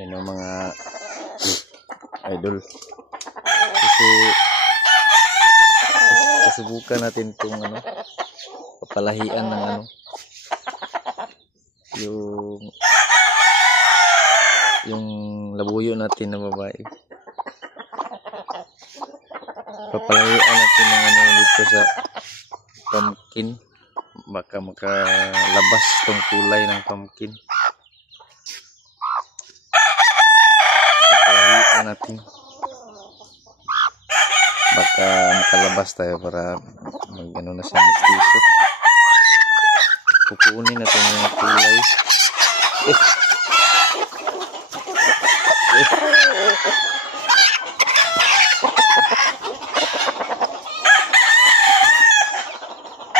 Yan ang mga idol. So, susubukan natin itong papalahian ng yung labuyo natin na babae. Papalahian natin ng dito sa pumpkin. Baka makalabas tong kulay ng pumpkin. Papalahian natin. Baka makalabas tayo para mag-ano na siya mestizo. Kukunin natin yung kulay.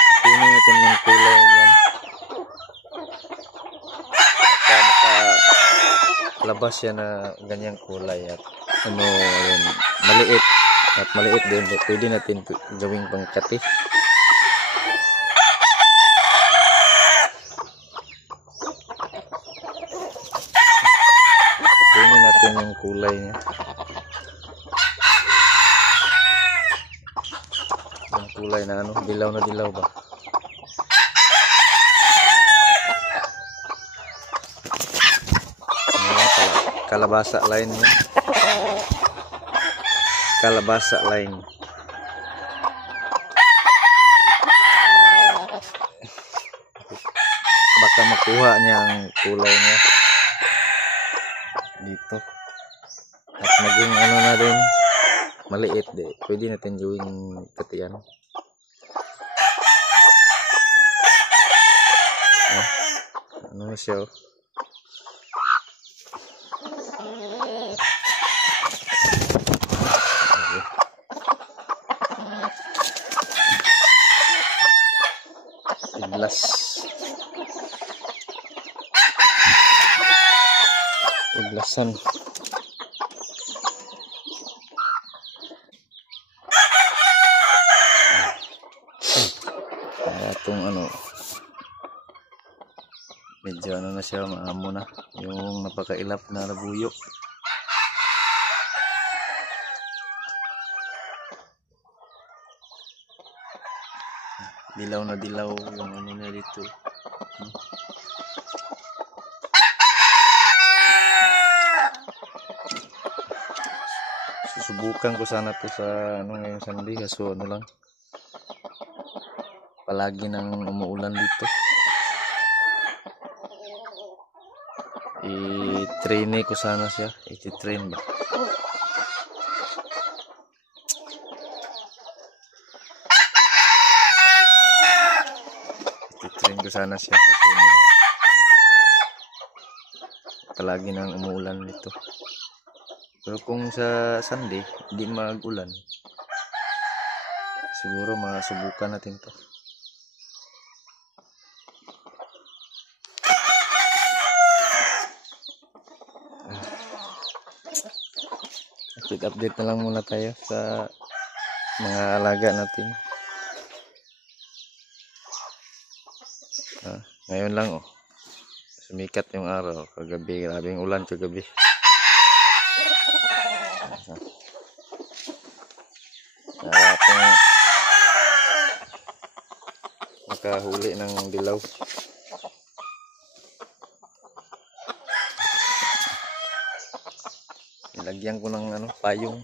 Kukunin natin yung kulay yan. Baka makalabas siya na ganyang kulay at yun, maliit. At maliit din, pwede natin gawing pangkati. Kunin natin yung kulay niya. Yung kulay na dilaw na dilaw ba? Kalabasa line niya. Kalabasa line. Baka makuha niya ang kulay niya dito. At maging na din maliit din. Pwede natin gawing katiyan. Ano siya? Iglasan. Itong medyo na siya, maamo na yung napakailap na labuyo. Dilaw na dilaw yung niya dito. Susubukan ko sana to sa ngayong Sunday, kaso lang palagi nang umuulan dito. I-train ko sana siya, i-train ba? I-train ko sana siya kasi palagi nang umuulan dito. Pero kung sa Sunday hindi mag-ulan, siguro masubukan natin to. Update na lang muna tayo sa mga alaga natin. Ngayon lang sumikat yung araw. Kagabi, grabing ulan kagabi. Naratong makahuli ng dilaw. Nilagyan ko ng payong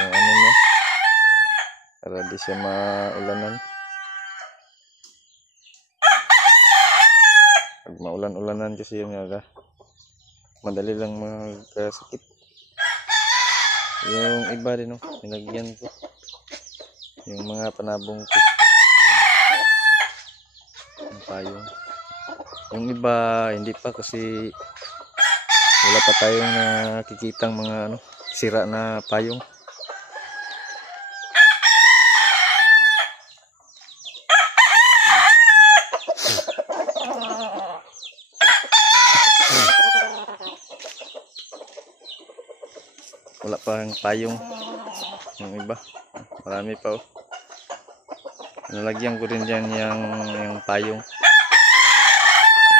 yung niya para di siya maulanan. Pag maulan-ulanan kasi yung madali lang magkasakit. Yung iba din nilagyan ko yung mga panabong ko yung payong. Yung iba hindi pa kasi wala pa tayong nakikitang mga sira na payong. Wala pa ang payong yung iba. Marami pa Nalagyan ko rin dyan yung payong.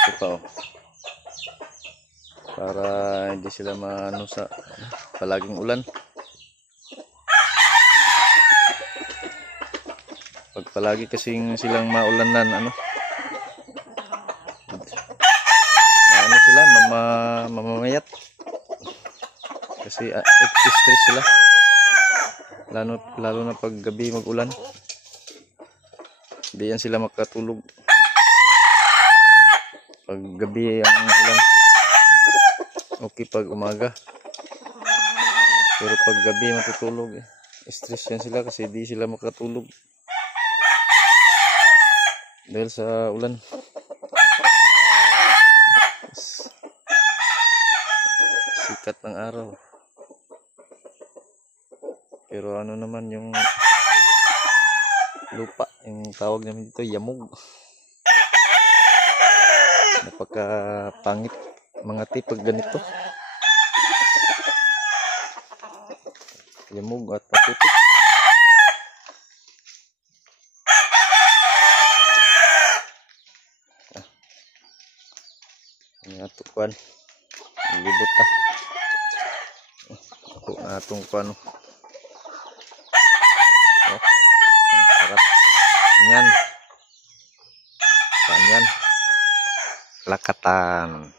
Ito pa para hindi sila maano sa palaging ulan. Pag palagi kasing silang maulanan, ano sila, mamamayat. Kasi stress sila. Lalo na pag gabi mag-ulan. Hindi yan sila makatulog. Pag gabi ang ulan, okay pag umaga. Pero pag gabi matutulog, stress yan sila kasi di sila makatulog. Dahil sa ulan. Sikat ng araw. Pero ano naman yung lupa, yung tawag namin dito, yamog. Napaka-pangit mga tipag ganito. Yamog at maputik. Tukuan libot ako na itong kuano. Ang sarap yan, yan lakatan.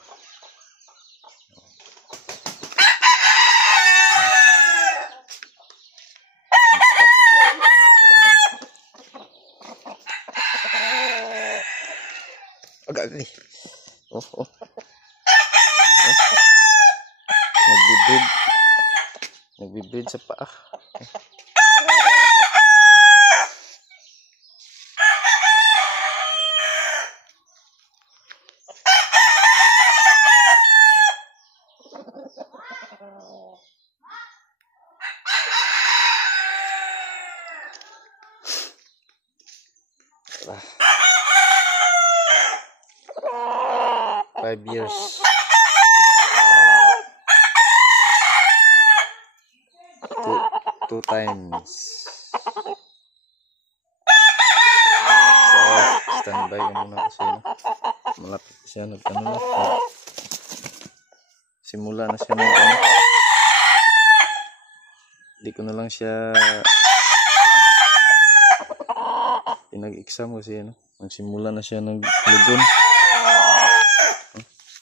Agak nih. Oh. Nagbibreed sa paa. Ah. 5 years. Two times. So, standby ka muna kasi malapit siya simula na siya hindi ko na lang siya pinag-exam kasi nagsimula na siya naglugon.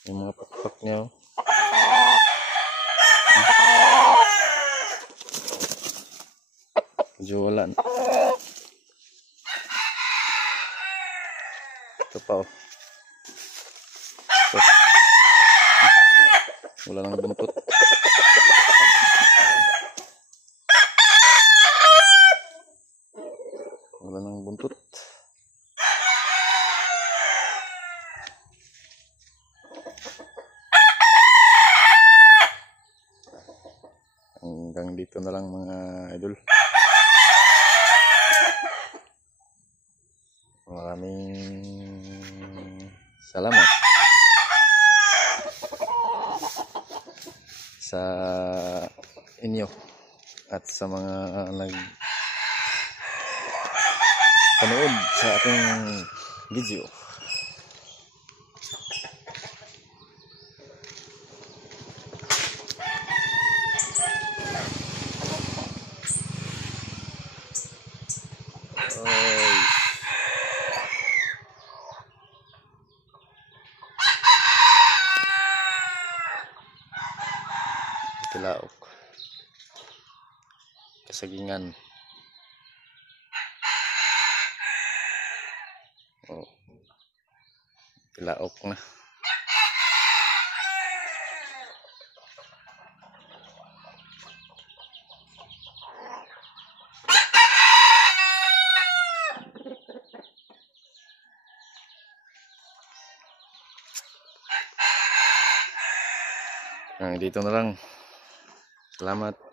Yung mga pakpak niya medyo wala na. Ito pa ito. Wala nang buntot. Wala nang buntot. Hanggang dito na lang mga idol. Maraming salamat sa inyo at sa mga nagpanood sa ating video. Tilaok, kasagingan. Tilaok na. Dito na lang. Salamat.